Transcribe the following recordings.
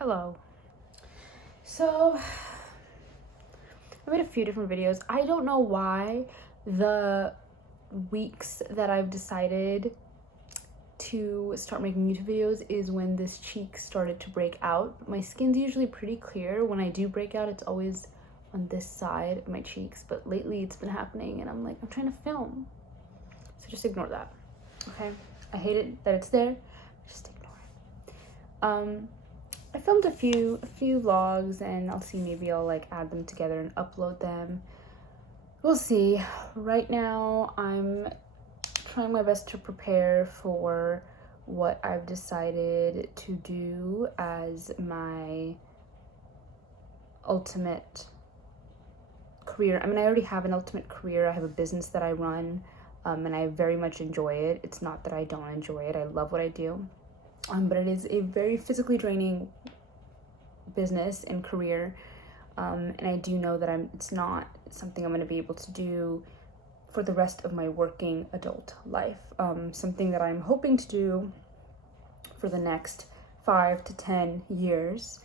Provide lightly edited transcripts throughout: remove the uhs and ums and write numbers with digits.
Hello. So, I made a few different videos. I don't know why the weeks that I've decided to start making YouTube videos is when this cheek started to break out. My skin's usually pretty clear. When I do break out, it's always on this side of my cheeks, but lately it's been happening and I'm like, I'm trying to film. So just ignore that, okay? I hate it that it's there, just ignore it. I filmed a few vlogs and I'll see, maybe I'll like add them together and upload them. We'll see. Right now I'm trying my best to prepare for what I've decided to do as my ultimate career. I mean, I already have an ultimate career. I have a business that I run, and I very much enjoy it. It's not that I don't enjoy it. I love what I do. But it is a very physically draining business and career, and I do know that it's not something I'm going to be able to do for the rest of my working adult life. Something that I'm hoping to do for the next 5 to 10 years,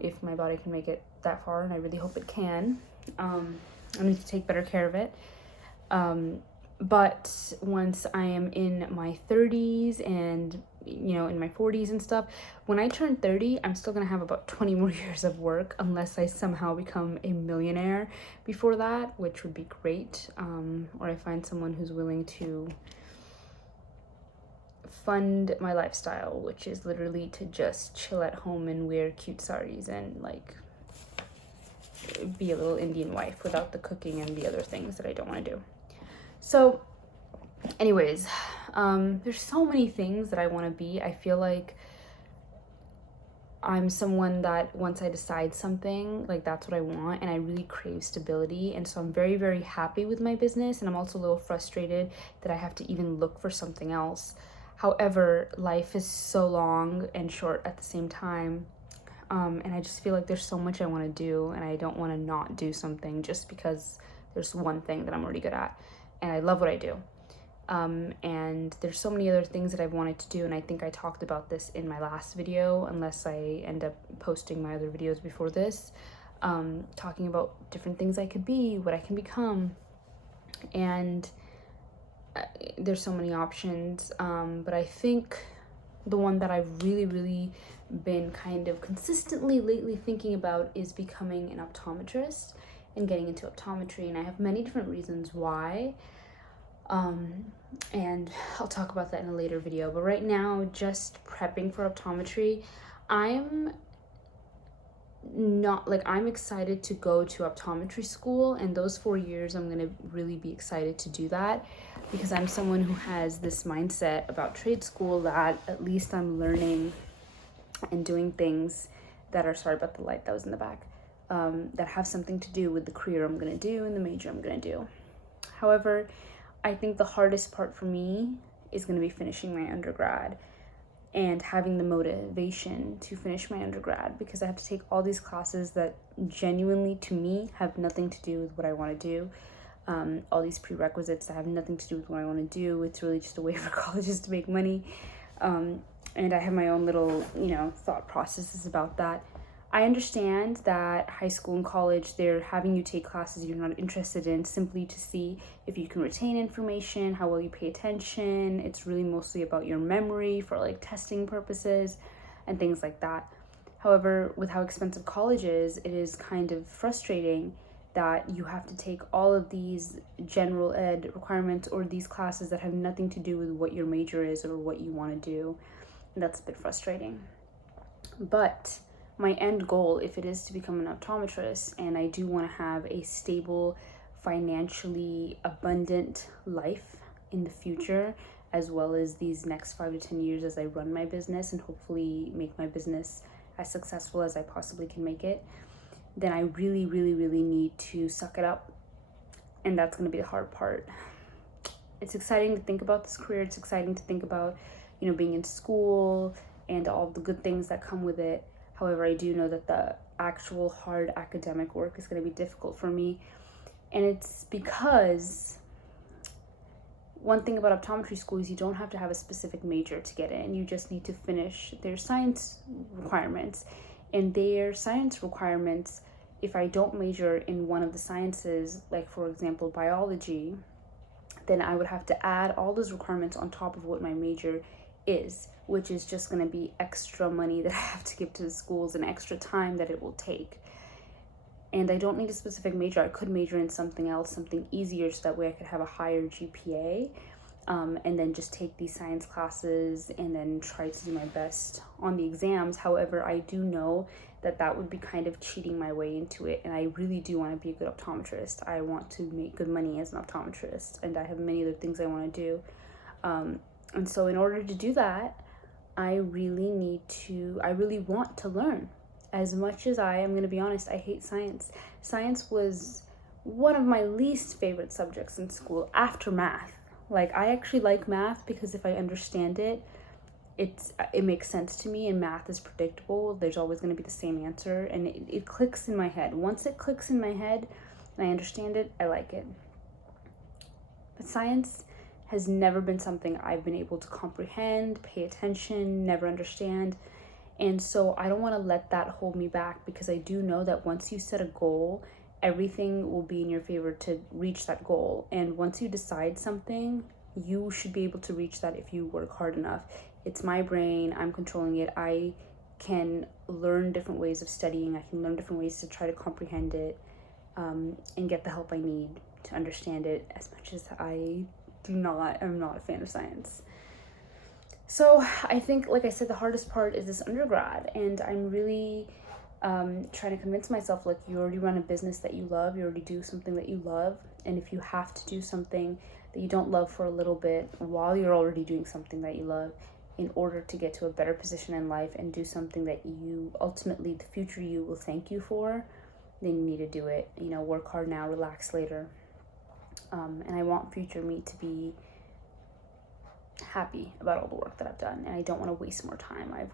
if my body can make it that far, and I really hope it can. I need to take better care of it. But once I am in my 30s and, you know, in my 40s and stuff, when I turn 30, I'm still gonna have about 20 more years of work, unless I somehow become a millionaire before that, which would be great. Or I find someone who's willing to fund my lifestyle, which is literally to just chill at home and wear cute saris and like be a little Indian wife without the cooking and the other things that I don't want to do. So anyways, there's so many things that I want to be. I feel like I'm someone that once I decide something, like that's what I want, and I really crave stability. And so I'm very, very happy with my business, and I'm also a little frustrated that I have to even look for something else. However, life is so long and short at the same time. And I just feel like there's so much I want to do, and I don't want to not do something just because there's one thing that I'm already good at, and I love what I do. And there's so many other things that I've wanted to do, and I think I talked about this in my last video, unless I end up posting my other videos before this, talking about different things I could be, what I can become, and there's so many options, but I think the one that I've really been kind of consistently lately thinking about is becoming an optometrist and getting into optometry, and I have many different reasons why, and I'll talk about that in a later video. But right now, just prepping for optometry, I'm excited to go to optometry school, and those 4 years I'm gonna really be excited to do that, because I'm someone who has this mindset about trade school that at least I'm learning and doing things that are, sorry about the light that was in the back, that have something to do with the career I'm gonna do and the major I'm gonna do. However, I think the hardest part for me is gonna be finishing my undergrad and having the motivation to finish my undergrad, because I have to take all these classes that genuinely to me have nothing to do with what I want to do. All these prerequisites that have nothing to do with what I want to do. It's really just a way for colleges to make money. And I have my own little, thought processes about that. I understand that high school and college, they're having you take classes you're not interested in simply to see if you can retain information, how well you pay attention. It's really mostly about your memory for like testing purposes and things like that. However, with how expensive college is, it is kind of frustrating that you have to take all of these general ed requirements or these classes that have nothing to do with what your major is or what you want to do. And that's a bit frustrating. But my end goal, if it is to become an optometrist, and I do want to have a stable, financially abundant life in the future, as well as these next 5 to 10 years as I run my business and hopefully make my business as successful as I possibly can make it, then I really need to suck it up. And that's going to be the hard part. It's exciting to think about this career. It's exciting to think about, being in school and all the good things that come with it. However, I do know that the actual hard academic work is going to be difficult for me. And it's because one thing about optometry school is you don't have to have a specific major to get in. You just need to finish their science requirements. And their science requirements, if I don't major in one of the sciences, like for example biology, then I would have to add all those requirements on top of what my major is, which is just going to be extra money that I have to give to the schools and extra time that it will take. And I don't need a specific major. I could major in something else, something easier, so that way I could have a higher GPA, and then just take these science classes and then try to do my best on the exams. However, I do know that that would be kind of cheating my way into it, and I really do want to be a good optometrist. I want to make good money as an optometrist, and I have many other things I want to do. And so in order to do that, I really want to learn. As much as I'm going to be honest, I hate science. Science was one of my least favorite subjects in school after math. Like, I actually like math because if I understand it, it makes sense to me, and math is predictable. There's always going to be the same answer, and it clicks in my head. Once it clicks in my head and I understand it, I like it. But science has never been something I've been able to comprehend, pay attention, never understand. And so I don't want to let that hold me back, because I do know that once you set a goal, everything will be in your favor to reach that goal. And once you decide something, you should be able to reach that if you work hard enough. It's my brain, I'm controlling it. I can learn different ways of studying. I can learn different ways to try to comprehend it, and get the help I need to understand it, as much as I'm not a fan of science. So I think, like I said, the hardest part is this undergrad, and I'm really trying to convince myself, like, you already run a business that you love, you already do something that you love, and if you have to do something that you don't love for a little bit while you're already doing something that you love in order to get to a better position in life and do something that you ultimately, the future you, will thank you for, then you need to do it. You know, work hard now, relax later. And I want future me to be happy about all the work that I've done, and I don't want to waste more time. I'm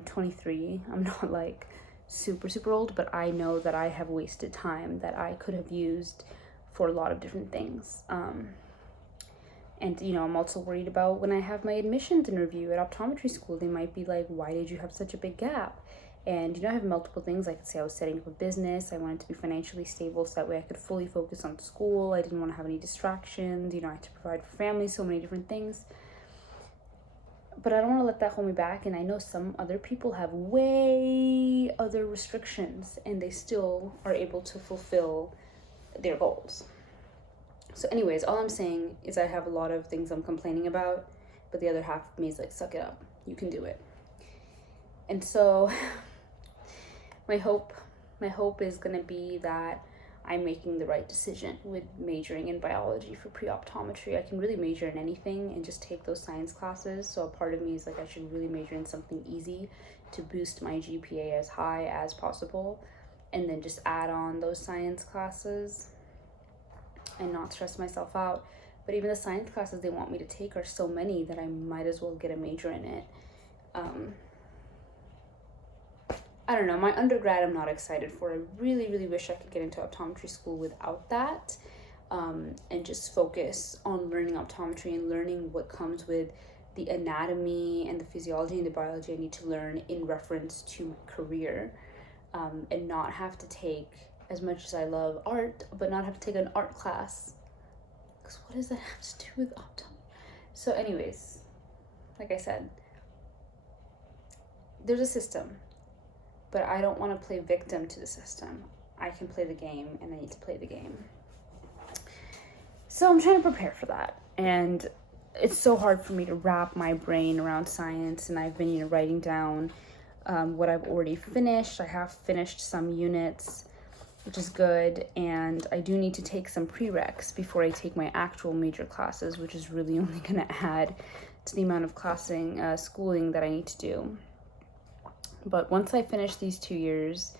23. I'm not like super old, but I know that I have wasted time that I could have used for a lot of different things. And you know, I'm also worried about when I have my admissions interview at optometry school. They might be like, why did you have such a big gap? And you know, I have multiple things. I could say I was setting up a business. I wanted to be financially stable so that way I could fully focus on school. I didn't want to have any distractions. You know, I had to provide for family, so many different things. But I don't want to let that hold me back. And I know some other people have way other restrictions, and they still are able to fulfill their goals. So anyways, all I'm saying is I have a lot of things I'm complaining about, but the other half of me is like, suck it up. You can do it. And so my hope is going to be that I'm making the right decision with majoring in biology for pre-optometry. I can really major in anything and just take those science classes. So a part of me is like, I should really major in something easy to boost my GPA as high as possible, and then just add on those science classes and not stress myself out. But even the science classes they want me to take are so many that I might as well get a major in it. I don't know, my undergrad I'm not excited for. I really wish I could get into optometry school without that, and just focus on learning optometry and learning what comes with the anatomy and the physiology and the biology I need to learn in reference to my career, and not have to take, as much as I love art, but not have to take an art class. Because what does that have to do with optometry? So anyways, like I said, there's a system, but I don't want to play victim to the system. I can play the game, and I need to play the game. So I'm trying to prepare for that, and it's so hard for me to wrap my brain around science, and I've been, writing down what I've already finished. I have finished some units, which is good, and I do need to take some prereqs before I take my actual major classes, which is really only going to add to the amount of schooling that I need to do. But once I finish these 2 years,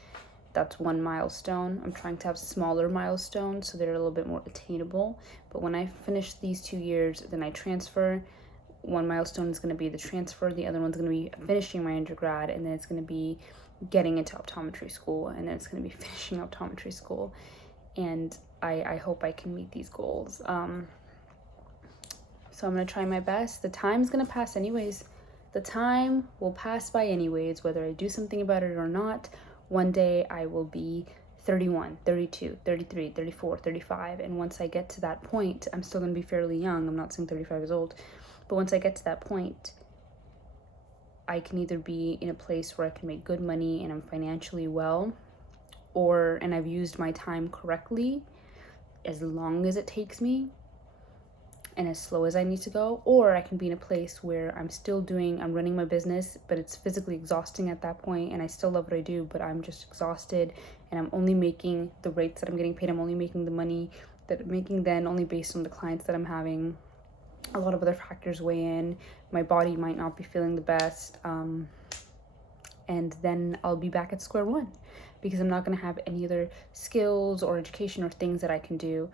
that's one milestone. I'm trying to have smaller milestones so they're a little bit more attainable. But when I finish these 2 years, then I transfer. One milestone is going to be the transfer. The other one's going to be finishing my undergrad, and then it's going to be getting into optometry school, and then it's going to be finishing optometry school. And I hope I can meet these goals. So I'm going to try my best. The time's going to pass anyways. The time will pass by anyways, whether I do something about it or not. One day I will be 31, 32, 33, 34, 35. And once I get to that point, I'm still going to be fairly young. I'm not saying 35 is old. But once I get to that point, I can either be in a place where I can make good money and I'm financially well, and I've used my time correctly as long as it takes me and as slow as I need to go, or I can be in a place where I'm running my business, but it's physically exhausting at that point, and I still love what I do, but I'm just exhausted, and I'm only making the rates that I'm getting paid. I'm only making the money that I'm making then only based on the clients that I'm having. A lot of other factors weigh in. My body might not be feeling the best, and then I'll be back at square one because I'm not going to have any other skills or education or things that I can do.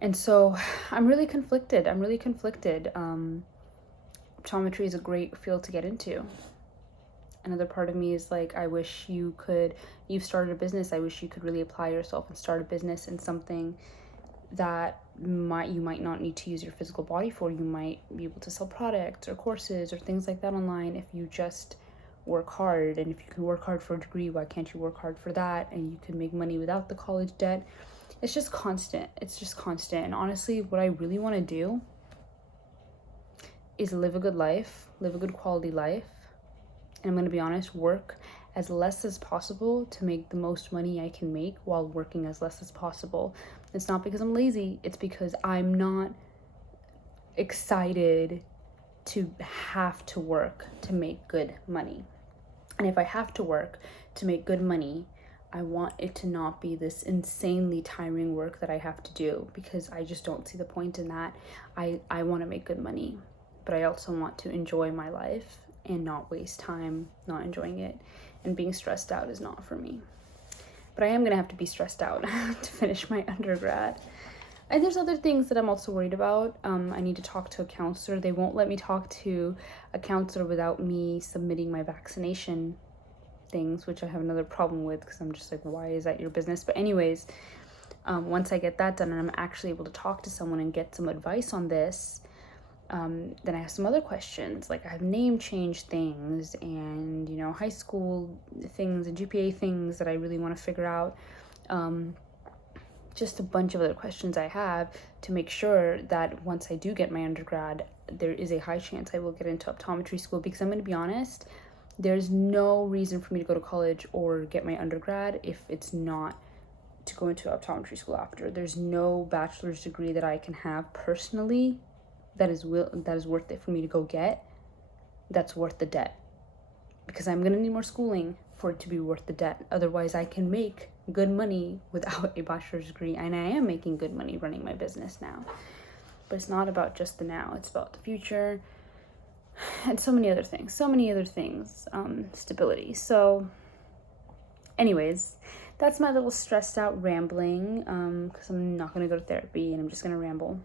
And so I'm really conflicted. Optometry is a great field to get into. Another part of me is like, I wish you've started a business. I wish you could really apply yourself and start a business in something that you might not need to use your physical body for. You might be able to sell products or courses or things like that online if you just work hard. And if you can work hard for a degree, why can't you work hard for that? And you can make money without the college debt. It's just constant. And honestly, what I really want to do is live a good life, live a good quality life. And I'm going to be honest, work as less as possible to make the most money I can make while working as less as possible. It's not because I'm lazy. It's because I'm not excited to have to work to make good money. And if I have to work to make good money, I want it to not be this insanely tiring work that I have to do, because I just don't see the point in that. I want to make good money, but I also want to enjoy my life and not waste time not enjoying it. And being stressed out is not for me. But I am going to have to be stressed out to finish my undergrad. And there's other things that I'm also worried about. I need to talk to a counselor. They won't let me talk to a counselor without me submitting my vaccination things, which I have another problem with because I'm just like, why is that your business? But anyways, once I get that done and I'm actually able to talk to someone and get some advice on this, then I have some other questions. Like I have name change things and, high school things and GPA things that I really want to figure out. Just a bunch of other questions I have to make sure that once I do get my undergrad, there is a high chance I will get into optometry school, because I'm going to be honest, there's no reason for me to go to college or get my undergrad if it's not to go into optometry school after. There's no bachelor's degree that I can have personally that is worth it for me to go get, that's worth the debt. Because I'm going to need more schooling for it to be worth the debt. Otherwise, I can make good money without a bachelor's degree, and I am making good money running my business now. But it's not about just the now, it's about the future and so many other things, stability. So anyways, that's my little stressed out rambling, because I'm not going to go to therapy and I'm just going to ramble.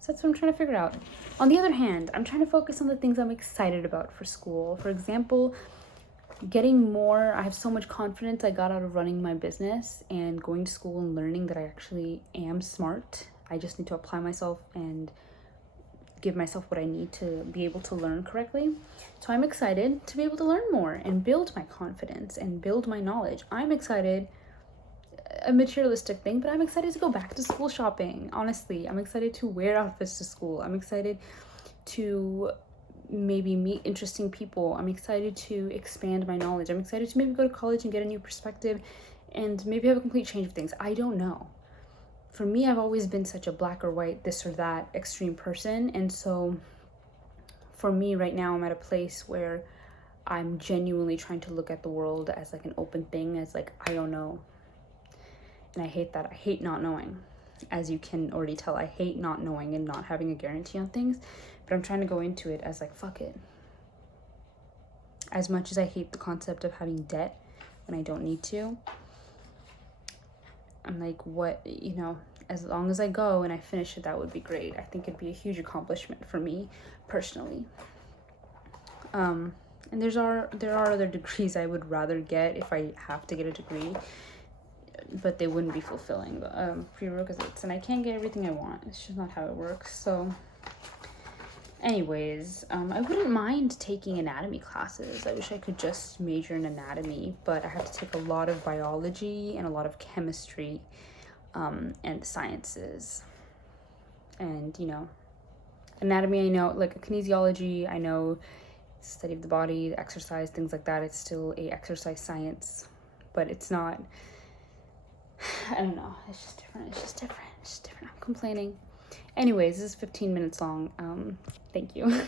So that's what I'm trying to figure out. On the other hand, I'm trying to focus on the things I'm excited about for school. For example, I have so much confidence I got out of running my business and going to school and learning that I actually am smart. I just need to apply myself and give myself what I need to be able to learn correctly. So I'm excited to be able to learn more and build my confidence and build my knowledge. I'm excited, a materialistic thing, but I'm excited to go back to school shopping. Honestly, I'm excited to wear outfits to school. I'm excited to maybe meet interesting people. I'm excited to expand my knowledge. I'm excited to maybe go to college and get a new perspective and maybe have a complete change of things. I don't know. For me, I've always been such a black or white, this or that extreme person. And so for me right now, I'm at a place where I'm genuinely trying to look at the world as like an open thing, as like, I don't know. And I hate that. I hate not knowing. As you can already tell, I hate not knowing and not having a guarantee on things. But I'm trying to go into it as like, fuck it. As much as I hate the concept of having debt when I don't need to, I'm like, what, as long as I go and I finish it, that would be great. I think it'd be a huge accomplishment for me personally. And there are other degrees I would rather get if I have to get a degree, but they wouldn't be fulfilling prerequisites, and I can't get everything I want. It's just not how it works. So Anyways, I wouldn't mind taking anatomy classes. I wish I could just major in anatomy, but I have to take a lot of biology and a lot of chemistry, and sciences. And, you know, anatomy, I know, like kinesiology, I know, study of the body, the exercise, things like that. It's still a exercise science, but it's not, I don't know. It's just different. It's just different. It's just different. I'm complaining. Anyways, this is 15 minutes long. Thank you.